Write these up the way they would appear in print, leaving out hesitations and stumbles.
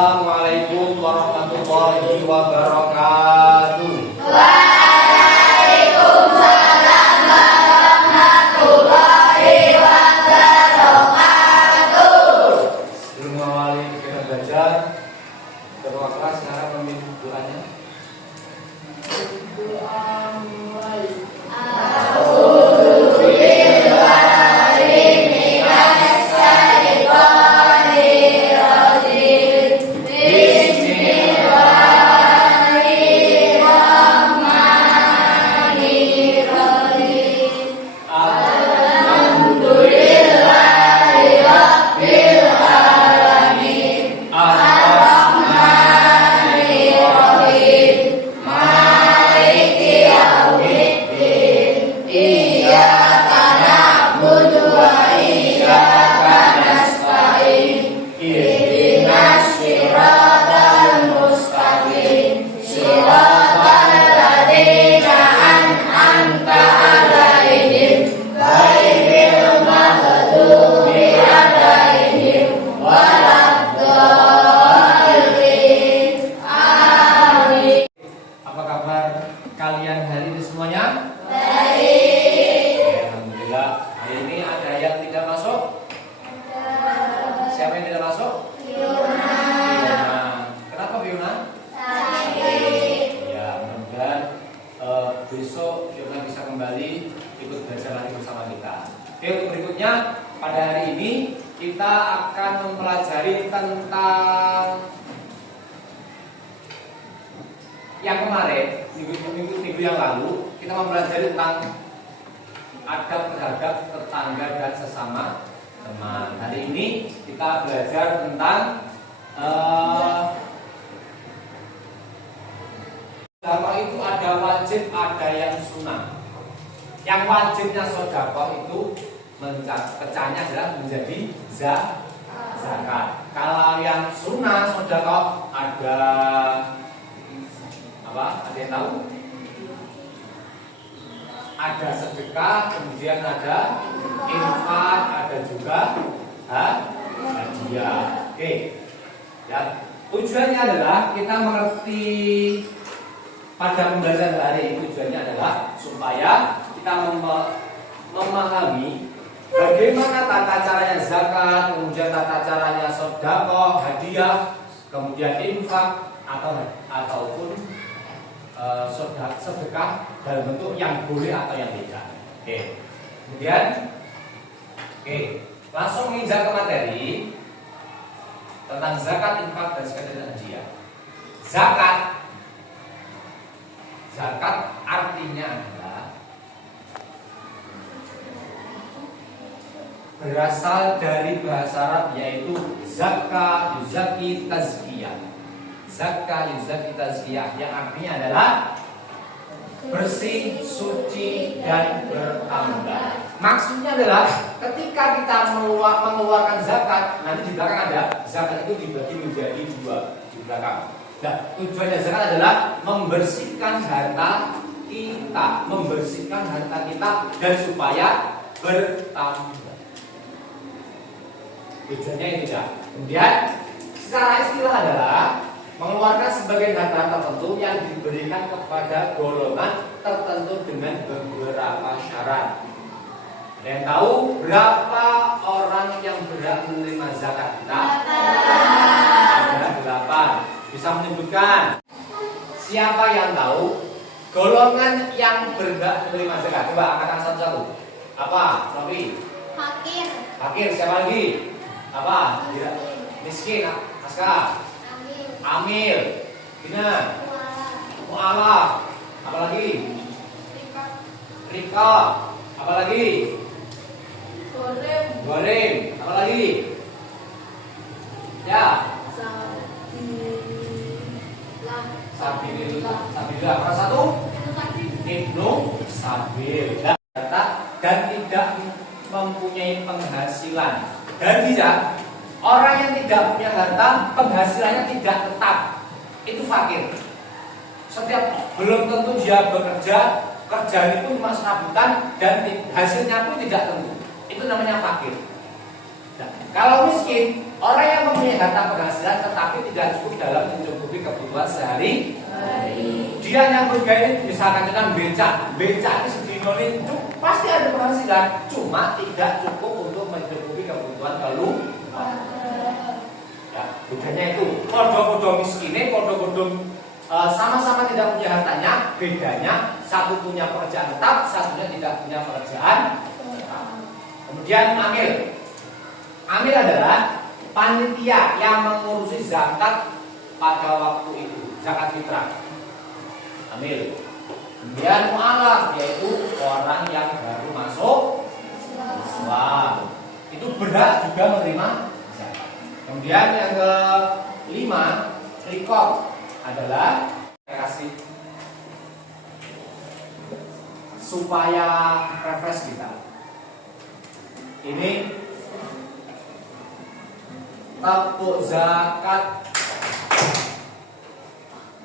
Assalamualaikum warahmatullahi wabarakatuh. Waalaikumsalam warahmatullahi wabarakatuh. Sebelum mengawali kita belajar, ketua kelas sekarang memimpin doanya. Doa mulai. Kalian hari ini semuanya? Baik. Alhamdulillah. Hari ini ada yang tidak masuk? Siapa yang tidak masuk? Fiona. Kenapa Fiona? Sakit. Ya, mudah-mudahan besok Fiona bisa kembali ikut belajar lagi bersama kita. Oke, untuk berikutnya pada hari ini kita akan mempelajari tentang yang kemarin, minggu yang lalu kita mempelajari tentang adab terhadap tetangga dan sesama teman. Hari ini kita belajar tentang sedekah itu ada wajib, ada yang sunnah. Yang wajibnya sedekah itu pecahnya adalah menjadi zakat. Kalau yang sunnah sedekah ada apa? Ada yang tahu? Ada sedekah, kemudian ada infak, ada juga hadiah. Oke. Ya. Tujuannya adalah kita mengerti pada pembelajaran hari ini, tujuannya adalah supaya kita memahami bagaimana tata caranya zakat, kemudian tata caranya sedekah, hadiah, kemudian infak ataupun sedekah dalam bentuk yang boleh atau yang tidak. Oke. Kemudian, langsung menginjak ke materi tentang zakat, infak, dan zakat dan hadiah. Zakat artinya adalah berasal dari bahasa Arab yaitu zakah, yuzaki, tazkiyah. Zakah, yuzaki, tazkiyah yang artinya adalah bersih, suci, dan bertambah. Maksudnya adalah ketika kita mengeluarkan zakat, nanti di belakang ada zakat itu dibagi menjadi dua di belakang. Nah, tujuannya zakat adalah membersihkan harta kita, dan supaya bertambah. Tujuannya itu ya. Kemudian secara istilah adalah mengeluarkan sebagian harta tertentu yang diberikan kepada golongan tertentu dengan beberapa syarat. Ada yang tahu berapa orang yang berhak menerima zakat kita? Ada 8. Bisa menyebutkan siapa yang tahu golongan yang berhak menerima zakat? Coba angkat satu-satu. Apa? Sofi? Fakir. Siapa lagi? Apa? Miskin. Aska? Amil, Bina, Mu'alaf, apalagi? Rika, apalagi? Goreng, apalagi? Ya. Sabilillah. Apa satu? Ibnu Sabil. Dan tidak mempunyai penghasilan. Dan tidak. Orang yang tidak punya harta, penghasilannya tidak tetap, itu fakir. Setiap belum tentu dia bekerja, kerjaan itu cuma serabutan dan hasilnya pun tidak tentu. Itu namanya fakir. Nah, kalau miskin, orang yang mempunyai harta penghasilan tetapi tidak cukup dalam mencukupi kebutuhan sehari. Dia yang bergaya misalkan dengan becak ini sedino itu pasti ada penghasilan, cuma tidak cukup untuk mencukupi kebutuhan keluarga. Ya, bedanya itu podo-podo miskinnya, podo-podo sama-sama tidak punya hartanya, bedanya satu punya pekerjaan tetap, satunya tidak punya pekerjaan tetap. Kemudian amil adalah panitia yang mengurusi zakat pada waktu itu, zakat fitrah. Amil. Kemudian mu'alaf yaitu orang yang baru masuk Islam. Itu berhak juga menerima zakat. Kemudian yang kelima, rikob adalah kasih supaya refresh kita. Ini tepuk zakat.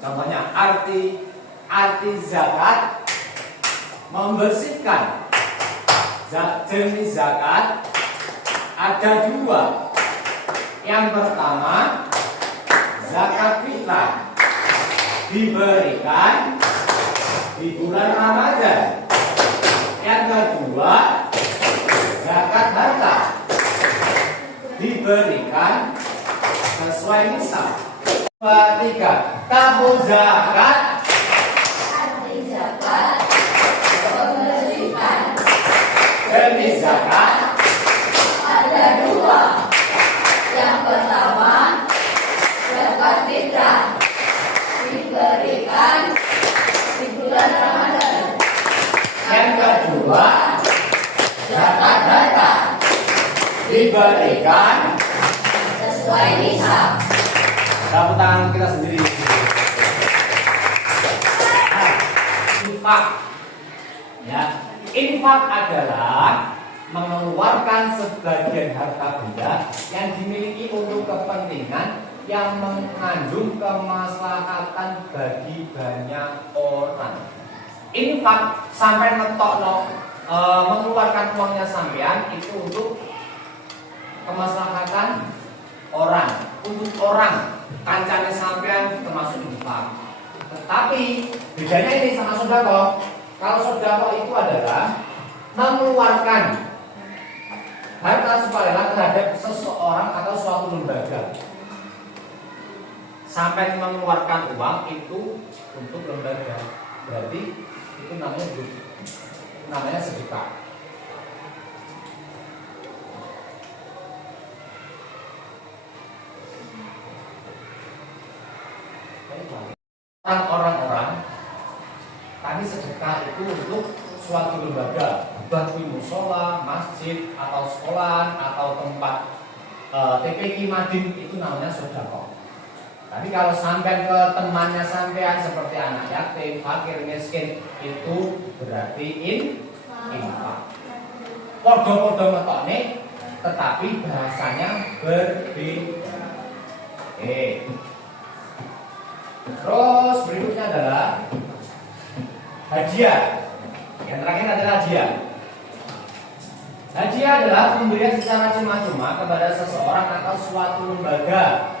Contohnya arti zakat membersihkan. Jenis zakat ada dua. Yang pertama zakat fitrah diberikan di bulan Ramadan. Yang kedua zakat harta diberikan sesuai nisab. 2, 3 tabung zakat. Arti zakat membersihkan. Jenis zakat Ada dua. Yang pertama zakat fitrah diberikan di bulan Ramadan. Yang kedua zakat harta diberikan Sesuai nisab. tepuk tangan kita sendiri. Infak. Ya, infak adalah mengeluarkan sebagian harta benda yang dimiliki untuk kepentingan yang mengandung kemaslahatan bagi banyak orang. Infak sampai mentokno mengeluarkan uangnya sampean itu untuk kemaslahatan orang, untuk orang kancane sampean termasuk infak. Tetapi bedanya ini sama sodako. Kalau sodako itu adalah mengeluarkan harta sukarela terhadap seseorang atau suatu lembaga. Sampai mengeluarkan uang itu untuk lembaga, berarti itu namanya sedekah. Orang-orang tadi sedekah itu untuk suatu lembaga, bagi musola, masjid, atau sekolah, atau tempat TPQ Madin, itu namanya sedekah. Tapi kalau sampai ke temannya sampean seperti anak yatim, fakir, miskin, itu berarti infak. Podo-podo metokne, tetapi bahasanya berbeda. Terus berikutnya adalah hadiah. Yang terakhir adalah hadiah. Hadiah adalah pemberian secara cuma-cuma kepada seseorang atau suatu lembaga.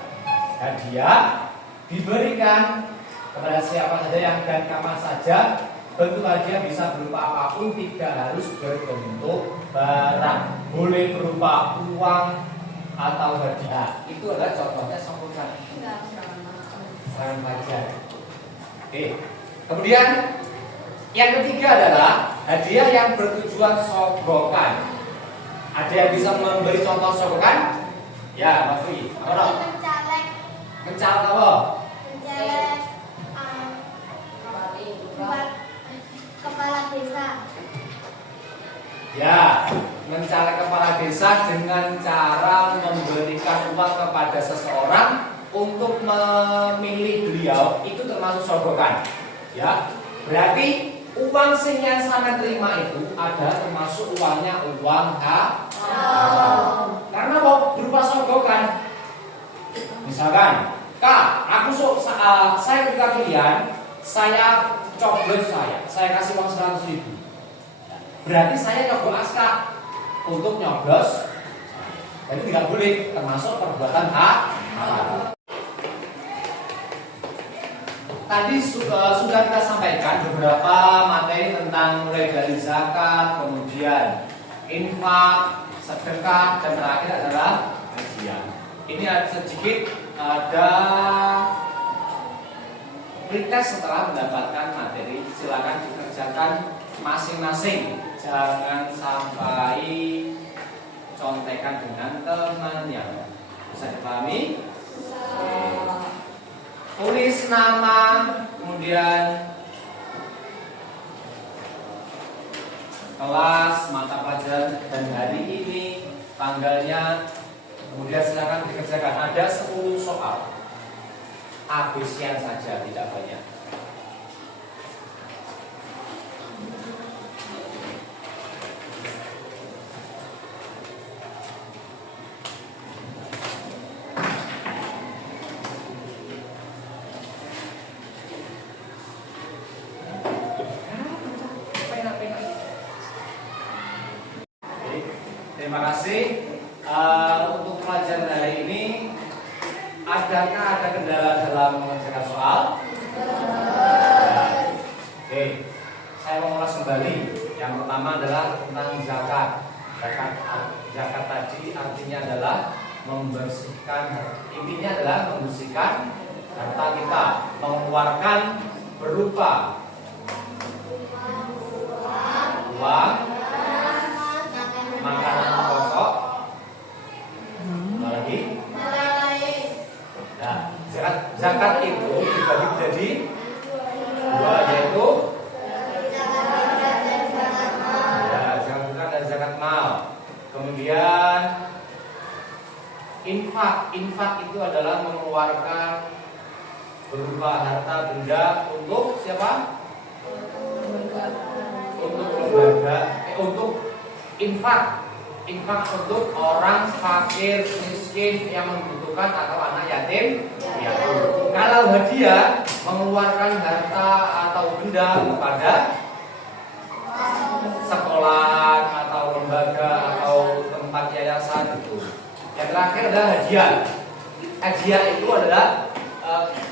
Hadiah diberikan kepada siapa saja yang dan kapan saja. Bentuk hadiah bisa berupa apapun, tidak harus berbentuk barang. Boleh berupa uang atau hadiah. Itu adalah contohnya sambutan. Serangan pajak. Kemudian yang ketiga adalah hadiah yang bertujuan sogokan. Ada yang bisa memberi contoh sogokan? Ya, Mas Fi. Mencalek apa? Kepala desa. Ya, mencalek kepala desa dengan cara memberikan uang kepada seseorang untuk memilih beliau, itu termasuk sogokan. Ya, berarti uang sing yang sampean terima itu adalah termasuk uangnya uang haram. Karena mau berupa sogokan. Misalkan, Kak, saya ketika pilihan, saya coblos saya kasih uang 100.000. Berarti saya nyoblos Kak untuk nyoblos. Jadi tidak boleh termasuk perbuatan haram. Tadi sudah kita sampaikan beberapa materi tentang mulai dari zakat, kemudian infak, sedekah, dan terakhir adalah hadiah. Ini sedikit ada retest setelah mendapatkan materi. Silakan dikerjakan masing-masing. Jangan sampai contekan dengan temannya. Bisa dipahami? Tulis nama, kemudian kelas, mata pelajaran dan hari ini, tanggalnya. Kemudian silakan dikerjakan. Ada 10 soal. ABC-an saja, tidak banyak. Terima kasih. Untuk pelajaran hari ini, adakah ada kendala dalam mengerjakan soal? Oke, saya mau ulas kembali. Yang pertama adalah tentang zakat. Zakat tadi artinya adalah membersihkan. Intinya adalah membersihkan harta kita, mengeluarkan berupa uang, makanan pokok, lagi. Nah, zakat itu dibagi menjadi dua, yaitu zakat fitrah dan zakat mal. Kemudian infak itu adalah mengeluarkan berupa harta benda untuk siapa? Untuk lembaga, untuk infak untuk orang fakir, miskin yang membutuhkan atau anak yatim. Kalau hadiah, mengeluarkan harta atau benda kepada sekolah atau lembaga atau tempat yayasan itu. Yang terakhir adalah hadiah. Hadiah itu adalah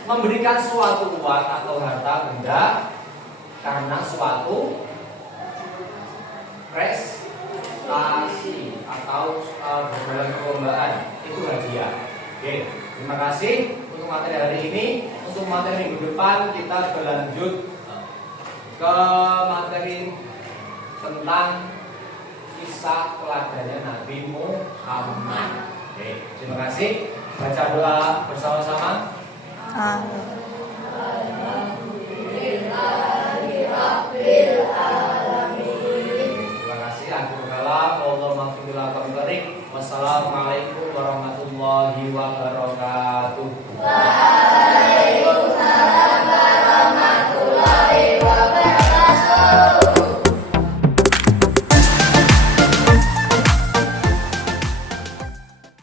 memberikan suatu uang atau harta benda karena suatu prestasi atau dalam perlombaan, itu hadiah. Oke, terima kasih untuk materi hari ini. Untuk materi minggu depan kita berlanjut ke materi tentang kisah teladannya Nabi Muhammad. Oke, terima kasih. Baca doa bersama-sama. Wassalamualaikum warahmatullahi wabarakatuh.